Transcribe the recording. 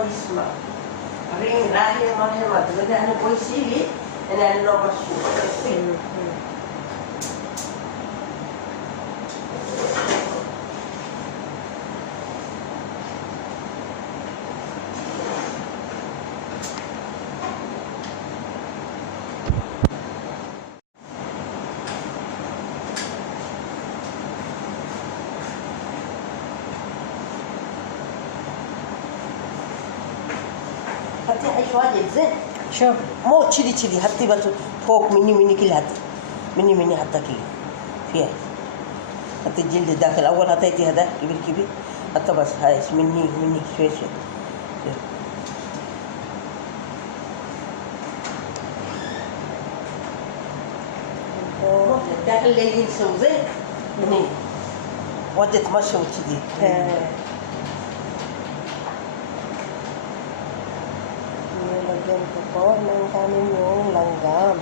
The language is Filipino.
Badaan isma. Ring lagi yang mau hemat. Badaan boy sili, dan nomor susu. هاتي أي شوية زين شوف مو تشيلي هاتي بس فوق مني كل هاتي مني حتى كي فيها هاتي الجلد داخل أول هاتيتي هذا كبير حتى بس هاي مني شوي داخل اللي ينسوا زين مني ودت مشوا كذي Nilagyan ko po ng kanin yung langgam.